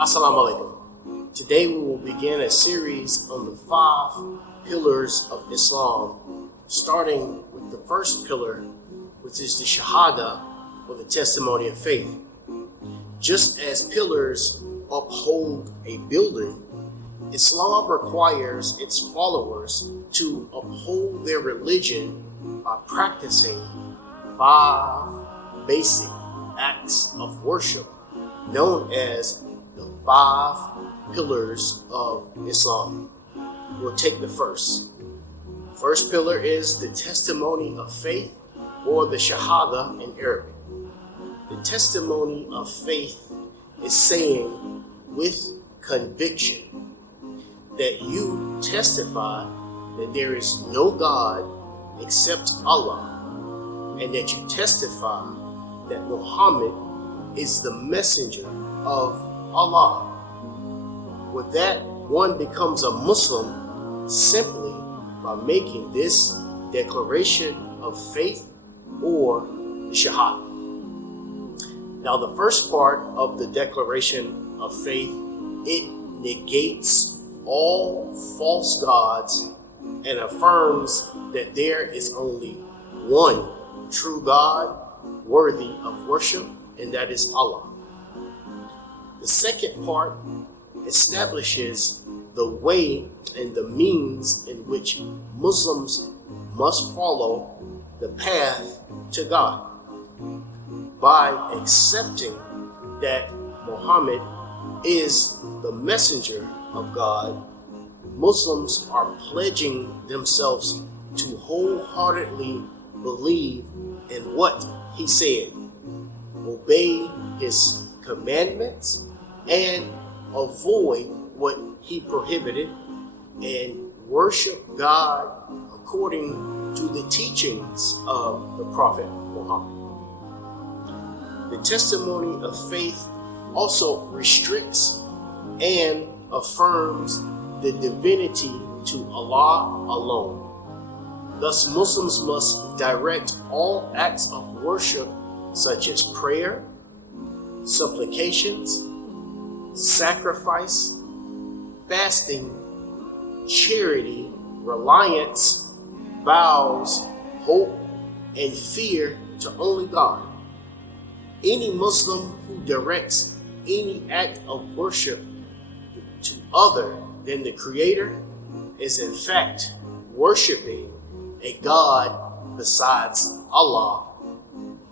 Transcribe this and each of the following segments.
Assalamu alaikum. Today we will begin a series on the 5 pillars of Islam, starting with the first pillar, which is the Shahadah, or the testimony of faith. Just as pillars uphold a building, Islam requires its followers to uphold their religion by practicing 5 basic acts of worship known as the 5 pillars of Islam. We'll take the first. First pillar is the testimony of faith, or the Shahadah in Arabic. The testimony of faith is saying with conviction that you testify that there is no God except Allah, and that you testify that Muhammad is the messenger of Allah. With that, one becomes a Muslim simply by making this declaration of faith, or the Shahada. Now, the first part of the declaration of faith, it negates all false gods and affirms that there is only one true God worthy of worship, and that is Allah. The second part establishes the way and the means in which Muslims must follow the path to God. By accepting that Muhammad is the messenger of God, Muslims are pledging themselves to wholeheartedly believe in what he said, obey his commandments, and avoid what he prohibited, and worship God according to the teachings of the Prophet Muhammad. The testimony of faith also restricts and affirms the divinity to Allah alone. Thus, Muslims must direct all acts of worship, such as prayer, supplications, sacrifice, fasting, charity, reliance, vows, hope, and fear, to only God. Any Muslim who directs any act of worship to other than the Creator is in fact worshiping a God besides Allah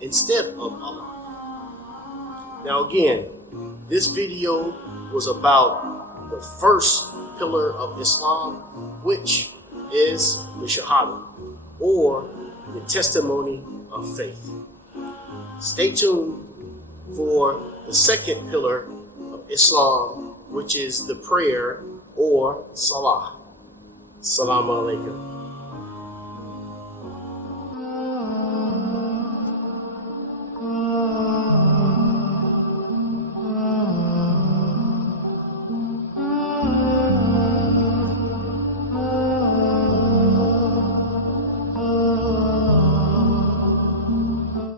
instead of Allah. Now again, this video was about the first pillar of Islam, which is the Shahada, or the testimony of faith. Stay tuned for the second pillar of Islam, which is the prayer, or Salah. Assalamu alaikum.